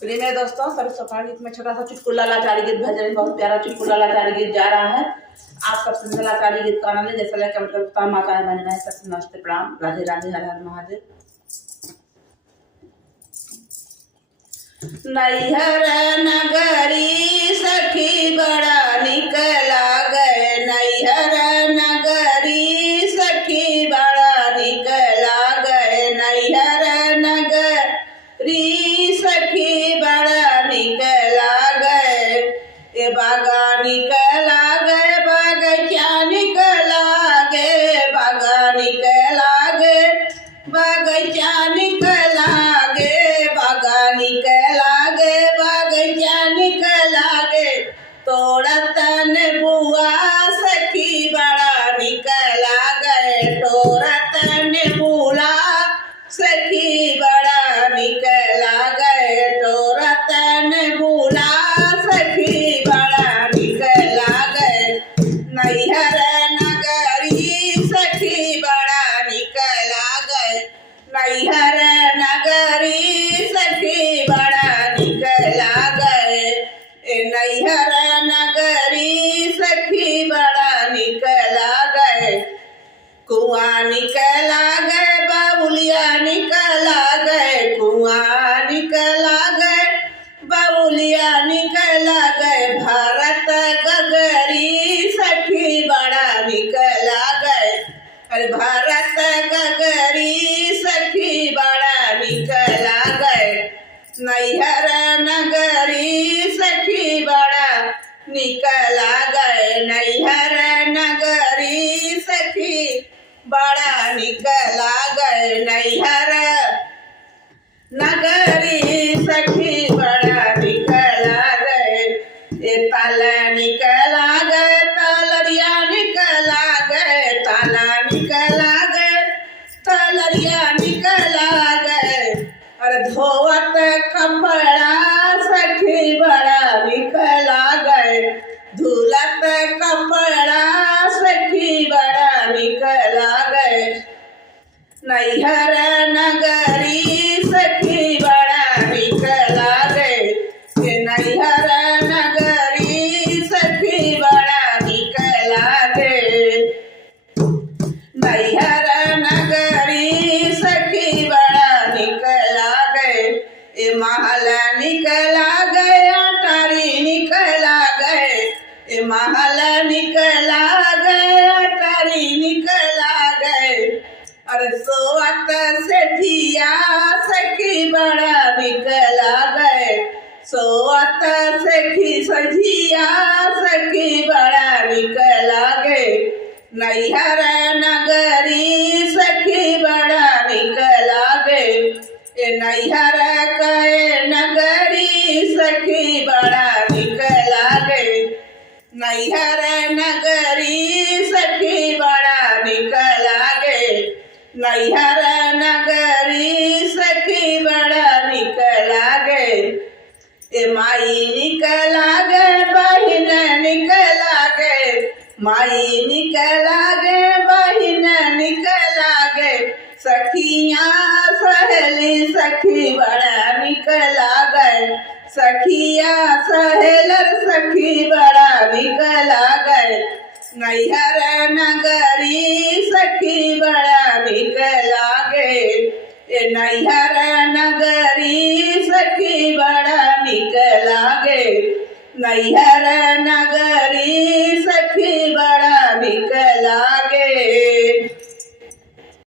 प्रिय मेरे दोस्तों, सर्व सफा गीत में छोटा सा चुटकुला लाचारी गीत भेज रहे हैं। बहुत प्यारा चुटकुला लाचारी गीत जा रहा है। आप सब सुंदर लाचारी गीत का आनंद जैसा लगे कमेंट करता हूं। माता बहन है सबसे नमस्ते प्रणाम, राधे राधे, हर हर महादेव। नैहर नगरी सखी बड़ा निकला गए, नैहर नगरी सखी बड़ा निकला गए, नैहर नगरी सखी बड़ा निकला गए। ए बागा निकला गए, बगैचा निकला गए, बागा निकला गए, बगैचा निकला गए, बागा निकला गए, बगैचा निकला गए। तोड़तन बुआ सखी बड़ा निकला गए, तोड़तन बुला सखी बड़ा निकला गए, तोड़तन बुला सखी बड़ा निकला गए। नैहर नगरी सखी बड़ा निकला गए, नैहर नगरी सखी बड़ा निकला गए। नैहर नगरी सखी बड़ा निकला गए। कुआं निकला गए, बाबुलिया निकला गए, कुआं निकला गए, बाबुलिया निकला गए। भारत गगरी सखी बड़ा निकला गए, अरे भारत गगरी सखी बड़ा निकला गए। नैहर नगरी सखी बड़ा निकला गए, नैहर नगरी सखी बड़ा निकला गए, नैहर नगरी सखी बड़ा निकला गए। ए ताला निकला गए, तालरिया निकला गए, ताला निकला गए, तालरिया निकला गए। अरे धोवत कपड़ा सखी बड़ा निकला गए, धुलत कपड़ा सखी बड़ा निकला गए। नैहर नगरी सखी बड़ा निकला गए, नैहर नगरी सखी बड़ा निकला गए। नैहर नगरी सखी बड़ा निकला गए। ए महल निकला गए, अटारी निकला गए, ए महल निकला गए, अटारी निकला गए। अरे सोवत से धिया सखी बड़ा निकला गए, सोवत से खिसझिया सखी बड़ा निकला गए। नैहर नगरी सखी बड़ा निकला गए। ए नैहर के नगरी सखी बड़ा निकला गए, नैहर नगरी सखी बड़ा निकला गए, नैहर नगरी सखी बड़ा निकला गए। ए माई निकला गए, बहिन निकला गए, माई निकला गए, बहिन निकला गए। सखियाँ सहेली सखी बड़ा निकला गए, सखिया सहेलर सखी बड़ा निकला गए। नैहर नगरी सखी बड़ा निकला गए। ए नैहर नगरी सखी बड़ा निकला गए, नैहर नगरी सखी बड़ा निकला